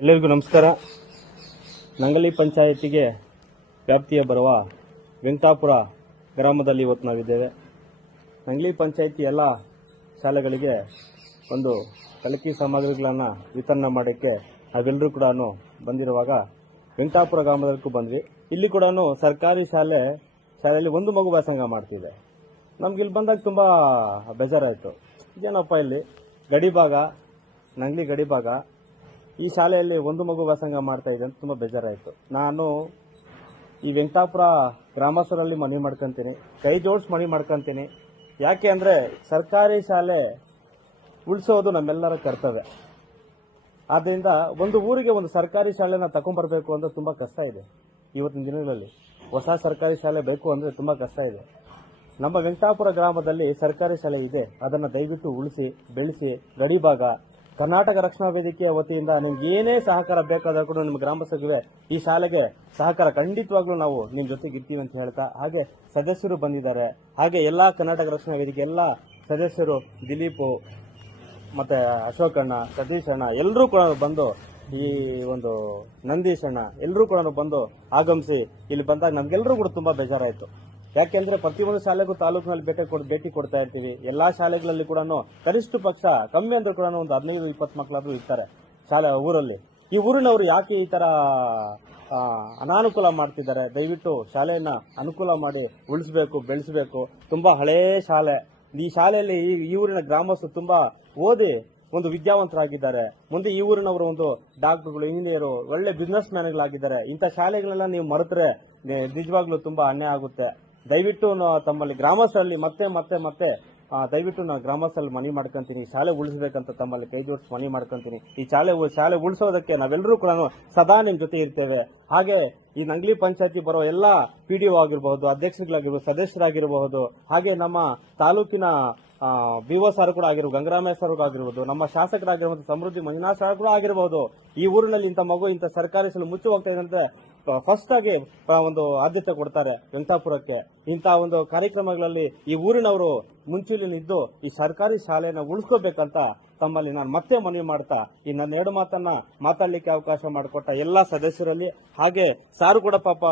ಎಲ್ಲರಿಗೂ ನಮಸ್ಕಾರ. ನಂಗಲಿ ಪಂಚಾಯತಿಗೆ ವ್ಯಾಪ್ತಿಯ ಬರುವ ವೆಂಕಟಾಪುರ ಗ್ರಾಮದಲ್ಲಿ ಇವತ್ತು ನಾವಿದ್ದೇವೆ. ನಂಗಲಿ ಪಂಚಾಯಿತಿ ಎಲ್ಲ ಶಾಲೆಗಳಿಗೆ ಒಂದು ಕಲಿಕೆ ಸಾಮಗ್ರಿಗಳನ್ನು ವಿತರಣೆ ಮಾಡೋಕ್ಕೆ ನಾವೆಲ್ಲರೂ ಕೂಡ ಬಂದಿರುವಾಗ ವೆಂಕಟಾಪುರ ಗ್ರಾಮದಕ್ಕೂ ಬಂದ್ವಿ. ಇಲ್ಲಿ ಕೂಡ ಸರ್ಕಾರಿ ಶಾಲೆ, ಶಾಲೆಯಲ್ಲಿ ಒಂದು ಮಗು ವ್ಯಾಸಂಗ ಮಾಡ್ತಿದೆ. ನಮ್ಗೆ ಇಲ್ಲಿ ಬಂದಾಗ ತುಂಬ ಬೇಜಾರಾಯಿತು. ಏನಪ್ಪ ಇಲ್ಲಿ? ಗಡಿಭಾಗ ನಂಗಲಿ ಗಡಿಭಾಗ ಈ ಶಾಲೆಯಲ್ಲಿ ಒಂದು ಮಗು ವ್ಯಾಸಂಗ ಮಾಡ್ತಾ ಇದೆ ಅಂತ ತುಂಬ ಬೇಜಾರಾಯಿತು. ನಾನು ಈ ವೆಂಕಟಾಪುರ ಗ್ರಾಮಸ್ಥರಲ್ಲಿ ಮನವಿ ಮಾಡ್ಕೊಂತೀನಿ. ಕೈ ಜೋಡಿಸಿ ಮನವಿ ಮಾಡ್ಕೊಂತೀನಿ. ಯಾಕೆ ಅಂದರೆ ಸರ್ಕಾರಿ ಶಾಲೆ ಉಳಿಸೋದು ನಮ್ಮೆಲ್ಲರ ಕರ್ತವ್ಯ. ಆದ್ದರಿಂದ ಒಂದು ಊರಿಗೆ ಒಂದು ಸರ್ಕಾರಿ ಶಾಲೆನ ತಗೊಂಡ್ಬರ್ಬೇಕು ಅಂದರೆ ತುಂಬ ಕಷ್ಟ ಇದೆ. ಇವತ್ತಿನ ದಿನಗಳಲ್ಲಿ ಹೊಸ ಸರ್ಕಾರಿ ಶಾಲೆ ಬೇಕು ಅಂದರೆ ತುಂಬ ಕಷ್ಟ ಇದೆ. ನಮ್ಮ ವೆಂಕಟಾಪುರ ಗ್ರಾಮದಲ್ಲಿ ಸರ್ಕಾರಿ ಶಾಲೆ ಇದೆ. ಅದನ್ನು ದಯವಿಟ್ಟು ಉಳಿಸಿ, ಬೆಳೆಸಿ ಗಡಿಭಾಗ ಕರ್ನಾಟಕ ರಕ್ಷಣಾ ವೇದಿಕೆಯ ವತಿಯಿಂದ ನಿಮ್ಗೆ ಏನೇ ಸಹಕಾರ ಬೇಕಾದರೂ ಕೂಡ ನಿಮ್ಮ ಗ್ರಾಮಸ್ಥರಿಗೆ ಈ ಶಾಲೆಗೆ ಸಹಕಾರ ಖಂಡಿತವಾಗ್ಲೂ ನಾವು ನಿಮ್ಮ ಜೊತೆಗೆ ಇರ್ತೀವಿ ಅಂತ ಹೇಳ್ತಾ, ಹಾಗೆ ಸದಸ್ಯರು ಬಂದಿದ್ದಾರೆ. ಹಾಗೆ ಎಲ್ಲಾ ಕರ್ನಾಟಕ ರಕ್ಷಣಾ ವೇದಿಕೆ ಎಲ್ಲ ಸದಸ್ಯರು ದಿಲೀಪು ಮತ್ತೆ ಅಶೋಕಣ್ಣ, ಸತೀಶ್ ಅಣ್ಣ ಎಲ್ಲರೂ ಕೂಡ ಬಂದು ಈ ಒಂದು ನಂದೀಶ್ ಅಣ್ಣ ಎಲ್ಲರೂ ಕೂಡ ಬಂದು ಆಗಮಿಸಿ ಇಲ್ಲಿ ಬಂದಾಗ ನಮ್ಗೆಲ್ಲರೂ ಕೂಡ ತುಂಬಾ ಬೇಜಾರಾಯ್ತು. ಯಾಕೆಂದ್ರೆ ಪ್ರತಿಯೊಂದು ಶಾಲೆಗೂ ತಾಲೂಕಿನಲ್ಲಿ ಭೇಟಿ ಭೇಟಿ ಕೊಡ್ತಾ ಇರ್ತೀವಿ. ಎಲ್ಲಾ ಶಾಲೆಗಳಲ್ಲಿ ಕೂಡ ಕನಿಷ್ಠ ಪಕ್ಷ ಕಮ್ಮಿ ಅಂದ್ರೂ ಕೂಡ ಒಂದು ಹದಿನೈದು, ಇಪ್ಪತ್ತು ಮಕ್ಕಳಾದ್ರೂ ಇರ್ತಾರೆ ಶಾಲೆ, ಊರಲ್ಲಿ. ಈ ಊರಿನವರು ಯಾಕೆ ಈ ತರ ಅನಾನುಕೂಲ ಮಾಡ್ತಿದ್ದಾರೆ? ದಯವಿಟ್ಟು ಶಾಲೆಯನ್ನ ಅನುಕೂಲ ಮಾಡಿ ಉಳಿಸಬೇಕು, ಬೆಳೆಸಬೇಕು. ತುಂಬಾ ಹಳೇ ಶಾಲೆ. ಈ ಶಾಲೆಯಲ್ಲಿ ಈ ಈ ಊರಿನ ಗ್ರಾಮಸ್ಥರು ತುಂಬಾ ಓದಿ ಒಂದು ವಿದ್ಯಾವಂತರಾಗಿದ್ದಾರೆ. ಮುಂದೆ ಈ ಊರಿನವರು ಒಂದು ಡಾಕ್ಟರ್ಗಳು, ಇಂಜಿನಿಯರು, ಒಳ್ಳೆ ಬಿಸ್ನೆಸ್ ಮ್ಯಾನ್ಗಳಾಗಿದ್ದಾರೆ ಇಂಥ ಶಾಲೆಗಳೆಲ್ಲ ನೀವು ಮರೆತರೆ ನಿಜವಾಗ್ಲೂ ತುಂಬಾ ಅನ್ಯಾಯ ಆಗುತ್ತೆ. ದಯವಿಟ್ಟು ತಮ್ಮಲ್ಲಿ ಗ್ರಾಮಸ್ಥರಲ್ಲಿ ಮತ್ತೆ ಮತ್ತೆ ಮತ್ತೆ ದಯವಿಟ್ಟು ನಾನು ಗ್ರಾಮಸ್ಥರಲ್ಲಿ ಮನವಿ ಮಾಡ್ಕೊಂತೀನಿ. ಶಾಲೆ ಉಳಿಸಬೇಕಂತ ತಮ್ಮಲ್ಲಿ ಕೈ ಜೋಡಿಸಿ ಮನವಿ ಮಾಡ್ಕೊಂತೀನಿ. ಈ ಶಾಲೆ ಶಾಲೆ ಉಳಿಸೋದಕ್ಕೆ ನಾವೆಲ್ಲರೂ ಕೂಡ ಸದಾ ನಿಮ್ ಜೊತೆ ಇರ್ತೇವೆ. ಹಾಗೆ ಈ ನಂಗ್ಲಿ ಪಂಚಾಯತಿ ಬರೋ ಎಲ್ಲಾ ಪಿಡಿಒ ಆಗಿರಬಹುದು ಅಧ್ಯಕ್ಷರುಗಳಾಗಿರ್ಬೋದು ಸದಸ್ಯರಾಗಿರಬಹುದು, ಹಾಗೆ ನಮ್ಮ ತಾಲೂಕಿನ ಬಿಒ ಸರ್ ಕೂಡ ಆಗಿರ್ಬೋದು ಗಂಗರಾಮಯ್ಯ ಸರ್ ಆಗಿರ್ಬೋದು, ನಮ್ಮ ಶಾಸಕರಾಗಿರ್ಬೋದು ಸಮೃದ್ಧಿ ಮಂಜುನಾಥ್ ಸರ್ ಕೂಡ ಆಗಿರಬಹುದು ಈ ಊರಿನಲ್ಲಿ ಇಂಥ ಮಗು, ಇಂಥ ಸರ್ಕಾರಿ ಸಲ ಮುಚ್ಚಿ ಹೋಗ್ತಾ ಇದೆ ಫಸ್ಟ್ ಆಗಿ ಒಂದು ಆದ್ಯತೆ ಕೊಡ್ತಾರೆ ವೆಂಕಟಾಪುರಕ್ಕೆ. ಇಂತಹ ಒಂದು ಕಾರ್ಯಕ್ರಮಗಳಲ್ಲಿ ಈ ಊರಿನವರು ಮುಂಚೂಣಿನಿದ್ದು ಈ ಸರ್ಕಾರಿ ಶಾಲೆಯನ್ನು ಉಳಿಸ್ಕೋಬೇಕಂತ ತಮ್ಮಲ್ಲಿ ನಾನು ಮತ್ತೆ ಮನವಿ ಮಾಡ್ತಾ, ಈ ನನ್ನ ಎರಡು ಮಾತನ್ನ ಮಾತಾಡ್ಲಿಕ್ಕೆ ಅವಕಾಶ ಮಾಡಿಕೊಟ್ಟ ಎಲ್ಲಾ ಸದಸ್ಯರಲ್ಲಿ, ಹಾಗೆ ಸಾರು ಕೂಡ ಪಾಪ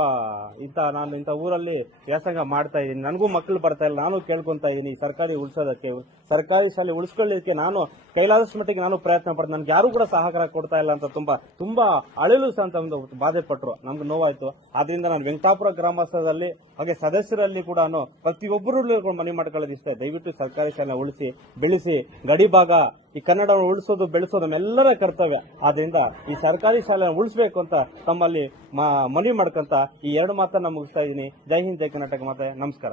ಇಂಥ ನಾನು ಇಂಥ ಊರಲ್ಲಿ ವ್ಯಾಸಂಗ ಮಾಡ್ತಾ ಇದ್ದೀನಿ. ನನಗೂ ಮಕ್ಕಳು ಬರ್ತಾ ಇಲ್ಲ, ನಾನು ಕೇಳ್ಕೊತಾ ಇದ್ದೀನಿ ಸರ್ಕಾರಿ ಉಳಿಸೋದಕ್ಕೆ. ಸರ್ಕಾರಿ ಶಾಲೆ ಉಳಿಸ್ಕೊಳ್ಳಿಕ್ಕೆ ನಾನು ಕೈಲಾದಷ್ಟು ಮಟ್ಟಿಗೆ ನಾನು ಪ್ರಯತ್ನ ಪಡ್ತೀನಿ. ನನ್ಗೆ ಯಾರು ಕೂಡ ಸಹಕಾರ ಕೊಡ್ತಾ ಇಲ್ಲ ಅಂತ ತುಂಬಾ ತುಂಬಾ ಅಳಿಲು ಅಂತ ಒಂದು ಬಾಧೆ ಪಟ್ಟರು ನಮ್ಗೆ ನೋವಾಯ್ತು. ಆದ್ರಿಂದ ನಾನು ವೆಂಕಟಾಪುರ ಗ್ರಾಮಸ್ಥದಲ್ಲಿ, ಹಾಗೆ ಸದಸ್ಯರಲ್ಲಿ ಕೂಡ ಪ್ರತಿಯೊಬ್ಬರಲ್ಲೂ ಕೂಡ ಮನವಿ ಮಾಡ್ಕೊಳ್ಳೋದು ಇಷ್ಟ. ದಯವಿಟ್ಟು ಸರ್ಕಾರಿ ಶಾಲೆ ಉಳಿಸಿ, ಬೆಳೆಸಿ, ಗಡಿ ಭಾಗ ಈ ಕನ್ನಡವನ್ನು ಉಳಿಸೋದು, ಬೆಳೆಸೋದು ನಮ್ಮೆಲ್ಲರ ಕರ್ತವ್ಯ. ಆದ್ರಿಂದ ಈ ಸರ್ಕಾರಿ ಶಾಲೆ ಉಳಿಸಬೇಕು ಅಂತ ತಮ್ಮಲ್ಲಿ ಮನವಿ ಮಾಡ್ಕೊಂತ ಈ ಎರಡು ಮಾತನ್ನ ಮುಗಿಸ್ತಾ ಇದ್ದೀನಿ. ಜೈ ಹಿಂದ್, ಜೈ ಕರ್ನಾಟಕ ಮಾತೆ. ನಮಸ್ಕಾರ.